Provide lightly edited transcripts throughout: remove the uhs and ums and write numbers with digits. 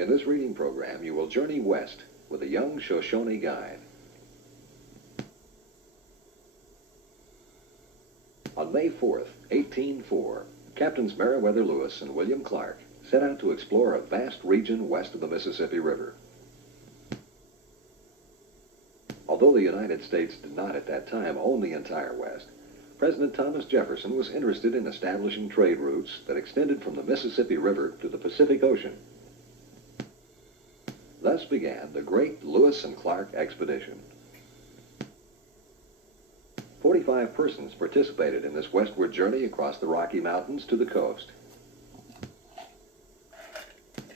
In this reading program, you will journey west with a young Shoshone guide. On May 4th, 1804, Captains Meriwether Lewis and William Clark set out to explore a vast region west of the Mississippi River. Although the United States did not at that time own the entire West, President Thomas Jefferson was interested in establishing trade routes that extended from the Mississippi River to the Pacific Ocean. Thus began the Great Lewis and Clark Expedition. 45 persons participated in this westward journey across the Rocky Mountains to the coast.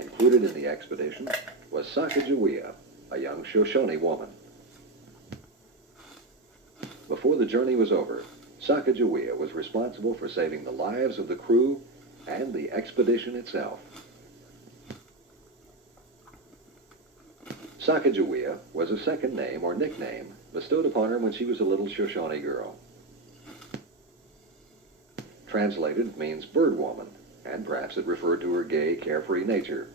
Included in the expedition was Sacajawea, a young Shoshone woman. Before the journey was over, Sacajawea was responsible for saving the lives of the crew and the expedition itself. Sacajawea was a second name or nickname bestowed upon her when she was a little Shoshone girl. Translated means bird woman, and perhaps it referred to her gay, carefree nature.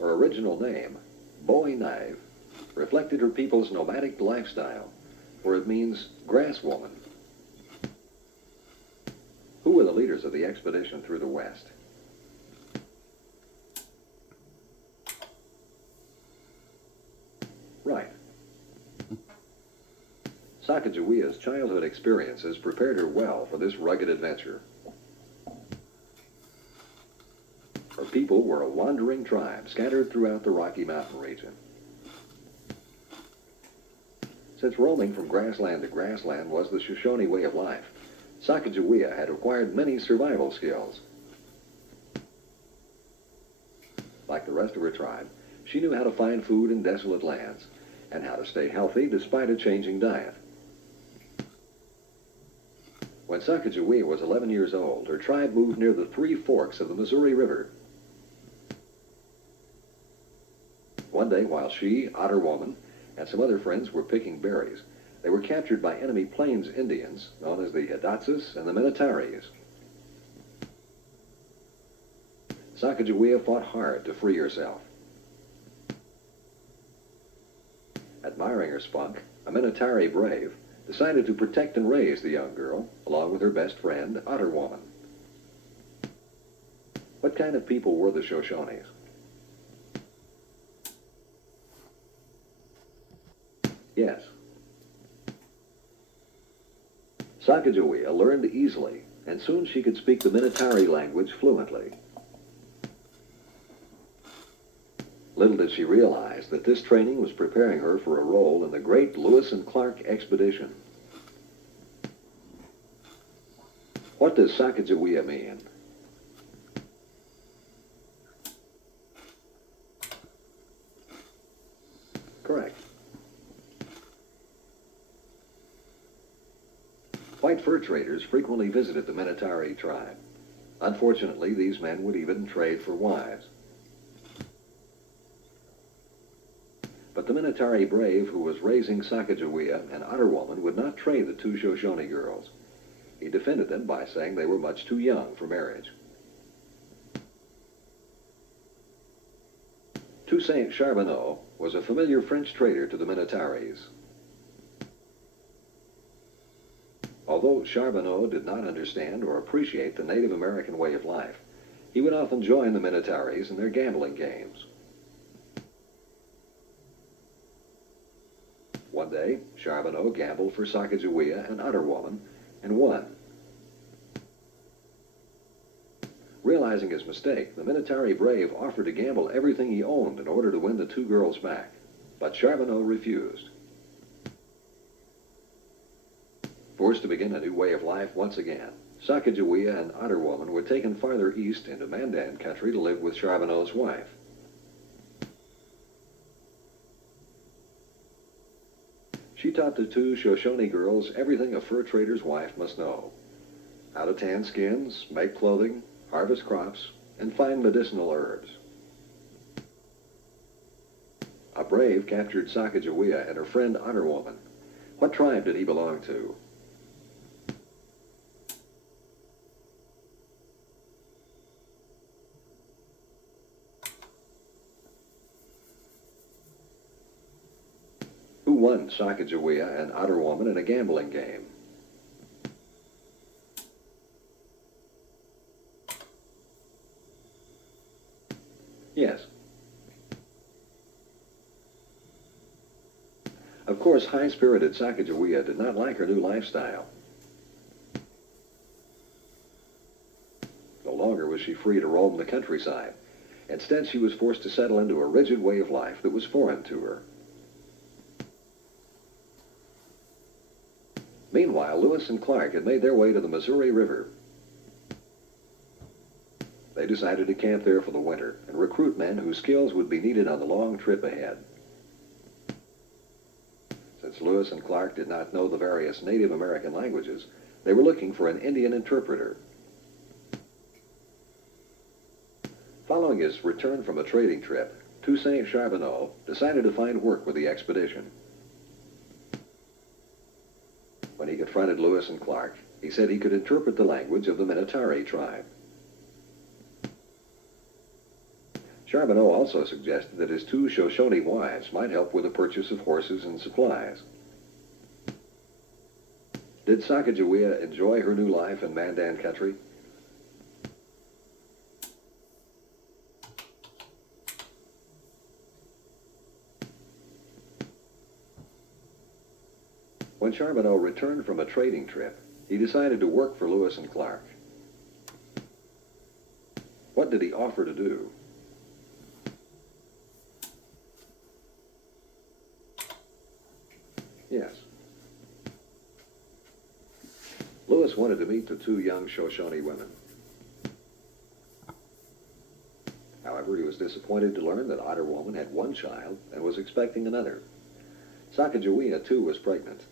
Her original name, Bowie Knive, reflected her people's nomadic lifestyle, for it means grass woman. Who were the leaders of the expedition through the West? Right. Sacagawea's childhood experiences prepared her well for this rugged adventure. Her people were a wandering tribe scattered throughout the Rocky Mountain region. Since roaming from grassland to grassland was the Shoshone way of life, Sacajawea had acquired many survival skills. Like the rest of her tribe, she knew how to find food in desolate lands and how to stay healthy despite a changing diet. When Sacajawea was 11 years old, her tribe moved near the three forks of the Missouri River. One day, while she, Otter Woman, and some other friends were picking berries, they were captured by enemy Plains Indians known as the Hidatsis and the Minataris. Sacajawea fought hard to free herself. Admiring her spunk, a Minatari brave decided to protect and raise the young girl, along with her best friend, Otter Woman. What kind of people were the Shoshones? Yes. Sacajawea learned easily, and soon she could speak the Minatari language fluently. Little did she realize that this training was preparing her for a role in the Great Lewis and Clark Expedition. What does Sacajawea mean? Correct. White fur traders frequently visited the Minatari tribe. Unfortunately, these men would even trade for wives. But the Minatari brave who was raising Sacajawea and Otter Woman would not trade the two Shoshone girls. He defended them by saying they were much too young for marriage. Toussaint Charbonneau was a familiar French trader to the Minataris. Although Charbonneau did not understand or appreciate the Native American way of life, he would often join the Minataris in their gambling games. One day, Charbonneau gambled for Sacajawea and Otter Woman and won. Realizing his mistake, the Minatari brave offered to gamble everything he owned in order to win the two girls back, but Charbonneau refused. Forced to begin a new way of life once again, Sacajawea and Otter Woman were taken farther east into Mandan country to live with Charbonneau's wife. She taught the two Shoshone girls everything a fur trader's wife must know: how to tan skins, make clothing, harvest crops, and find medicinal herbs. A brave captured Sacajawea and her friend Otter Woman. What tribe did he belong to? who won Sacajawea and Otter Woman in a gambling game. Yes. Of course, high-spirited Sacajawea did not like her new lifestyle. No longer was she free to roam the countryside. Instead, she was forced to settle into a rigid way of life that was foreign to her. Meanwhile, Lewis and Clark had made their way to the Missouri River. They decided to camp there for the winter and recruit men whose skills would be needed on the long trip ahead. Since Lewis and Clark did not know the various Native American languages, they were looking for an Indian interpreter. Following his return from a trading trip, Toussaint Charbonneau decided to find work with the expedition. When he confronted Lewis and Clark, he said he could interpret the language of the Minatari tribe. Charbonneau also suggested that his 2 Shoshone wives might help with the purchase of horses and supplies. Did Sacajawea enjoy her new life in Mandan country? When Charbonneau returned from a trading trip, he decided to work for Lewis and Clark. What did he offer to do? Yes. Lewis wanted to meet the 2 young Shoshone women. However, he was disappointed to learn that Otter Woman had 1 child and was expecting another. Sacajawea, too, was pregnant.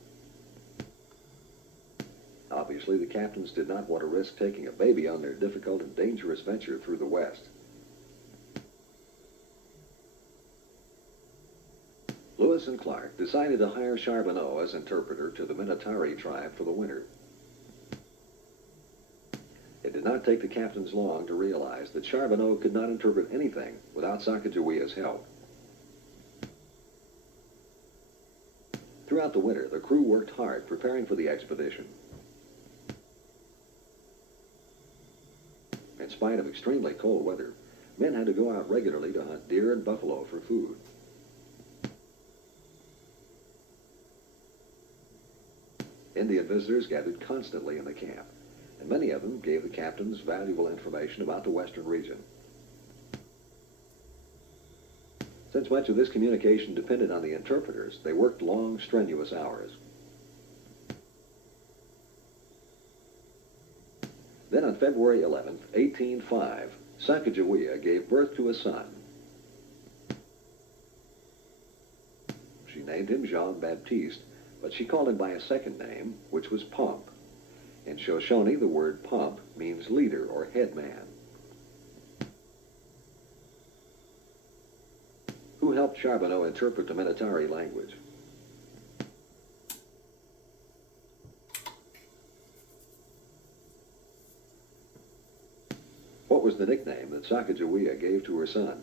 Obviously, the captains did not want to risk taking a baby on their difficult and dangerous venture through the West. Lewis and Clark decided to hire Charbonneau as interpreter to the Minatari tribe for the winter. It did not take the captains long to realize that Charbonneau could not interpret anything without Sacagawea's help. Throughout the winter, the crew worked hard preparing for the expedition. In spite of extremely cold weather, men had to go out regularly to hunt deer and buffalo for food. Indian visitors gathered constantly in the camp, and many of them gave the captains valuable information about the western region. Since much of this communication depended on the interpreters, they worked long, strenuous hours. Then on February 11, 1805, Sacajawea gave birth to a son. She named him Jean-Baptiste, but she called him by a second name, which was Pomp. In Shoshone, the word Pomp means leader or head man. Who helped Charbonneau interpret the Minatari language? What was the nickname that Sacajawea gave to her son?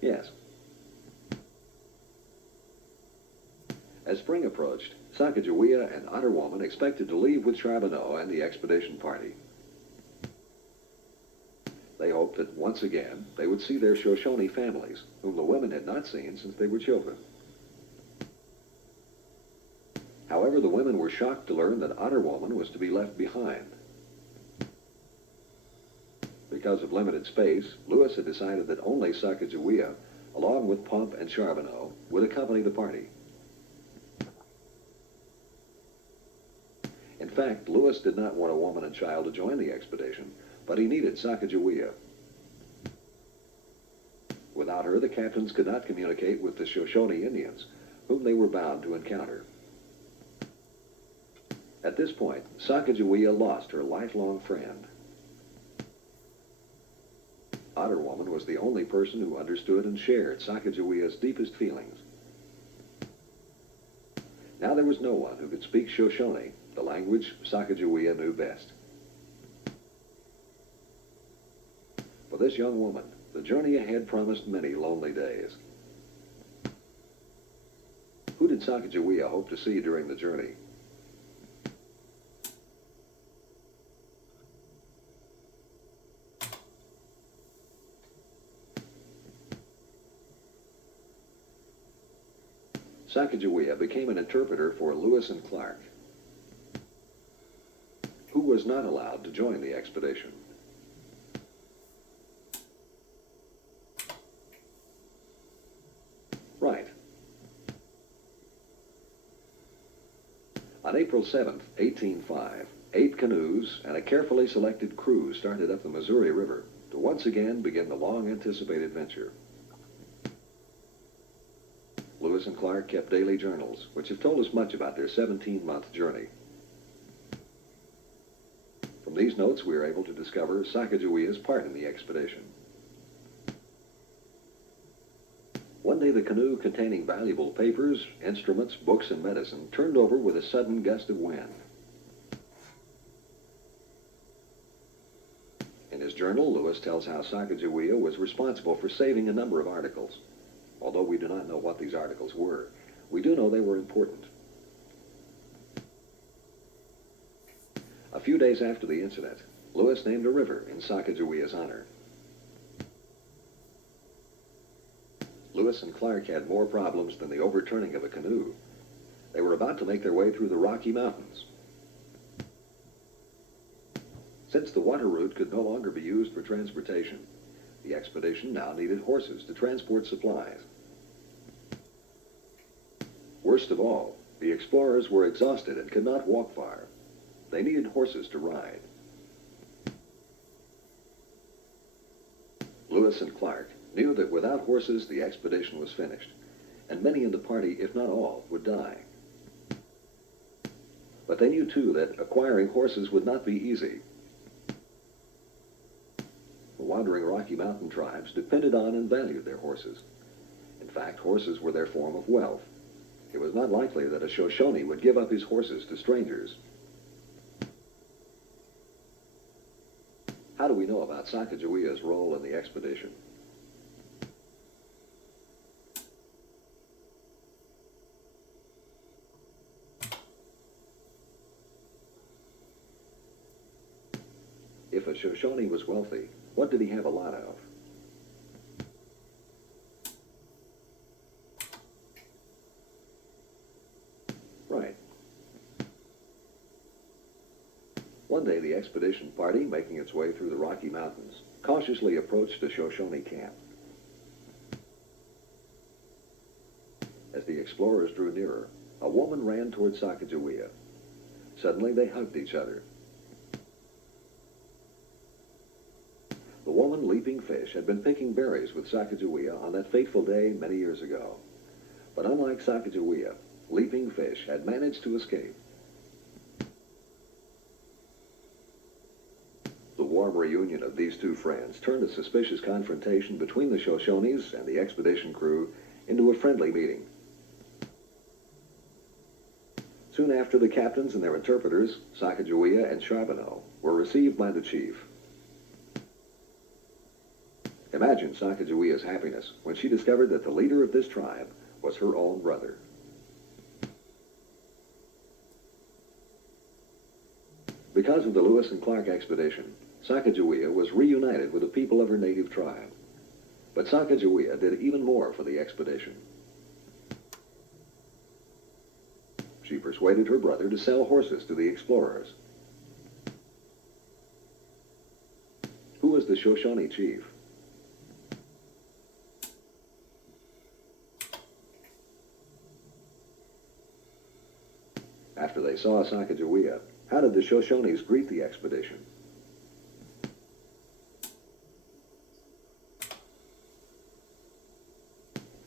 Yes. As spring approached, Sacajawea and Otter Woman expected to leave with Charbonneau and the expedition party. They hoped that once again they would see their Shoshone families, whom the women had not seen since they were children. However, the women were shocked to learn that Otter Woman was to be left behind. Because of limited space, Lewis had decided that only Sacajawea, along with Pomp and Charbonneau, would accompany the party. In fact, Lewis did not want a woman and child to join the expedition, but he needed Sacajawea. Without her, the captains could not communicate with the Shoshone Indians, whom they were bound to encounter. At this point, Sacajawea lost her lifelong friend. Otter Woman was the only person who understood and shared Sacagawea's deepest feelings. Now there was no one who could speak Shoshone, the language Sacajawea knew best. For this young woman, The journey ahead promised many lonely days. Who did Sacajawea hope to see during the journey? Sacajawea became an interpreter for Lewis and Clark, who was not allowed to join the expedition. Right. On April 7th, 1805, 8 canoes and a carefully selected crew started up the Missouri River to once again begin the long-anticipated venture. Lewis and Clark kept daily journals, which have told us much about their 17-month journey. From these notes, we are able to discover Sacagawea's part in the expedition. One day, the canoe containing valuable papers, instruments, books, and medicine turned over with a sudden gust of wind. In his journal, Lewis tells how Sacajawea was responsible for saving a number of articles. Although we do not know what these articles were, we do know they were important. A few days after the incident, Lewis named a river in Sacagawea's honor. Lewis and Clark had more problems than the overturning of a canoe. They were about to make their way through the Rocky Mountains. Since the water route could no longer be used for transportation, the expedition now needed horses to transport supplies. Worst of all, the explorers were exhausted and could not walk far. They needed horses to ride. Lewis and Clark knew that without horses the expedition was finished, and many in the party, if not all, would die. But they knew too that acquiring horses would not be easy. The wandering Rocky Mountain tribes depended on and valued their horses. In fact, horses were their form of wealth. It was not likely that a Shoshone would give up his horses to strangers. How do we know about Sacagawea's role in the expedition? If a Shoshone was wealthy, what did he have a lot of? Right. One day, the expedition party, making its way through the Rocky Mountains, cautiously approached a Shoshone camp. As the explorers drew nearer, a woman ran toward Sacajawea. Suddenly, they hugged each other. The woman, Leaping Fish, had been picking berries with Sacajawea on that fateful day many years ago. But unlike Sacajawea, Leaping Fish had managed to escape. The warm reunion of these two friends turned a suspicious confrontation between the Shoshones and the expedition crew into a friendly meeting. Soon after, the captains and their interpreters, Sacajawea and Charbonneau, were received by the chief. Imagine Sacagawea's happiness when she discovered that the leader of this tribe was her own brother. Because of the Lewis and Clark expedition, Sacajawea was reunited with the people of her native tribe. But Sacajawea did even more for the expedition. She persuaded her brother to sell horses to the explorers. Who was the Shoshone chief? After they saw Sacajawea, how did the Shoshones greet the expedition?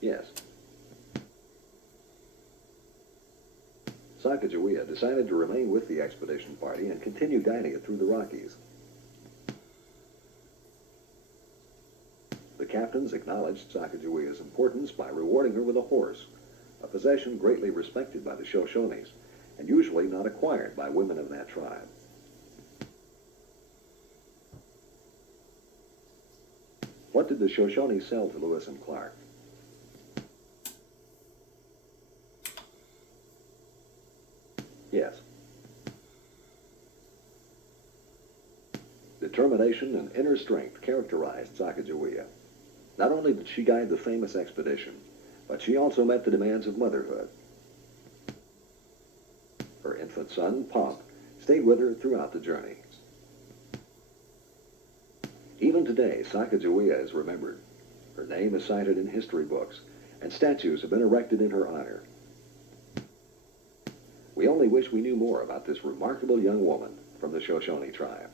Yes. Sacajawea decided to remain with the expedition party and continue guiding it through the Rockies. The captains acknowledged Sacagawea's importance by rewarding her with a horse, a possession greatly respected by the Shoshones, and usually not acquired by women of that tribe. What did the Shoshone sell to Lewis and Clark? Yes. Determination and inner strength characterized Sacajawea. Not only did she guide the famous expedition, but she also met the demands of motherhood. Her infant son, Pomp, stayed with her throughout the journey. Even today, Sacajawea is remembered. Her name is cited in history books, and statues have been erected in her honor. We only wish we knew more about this remarkable young woman from the Shoshone tribe.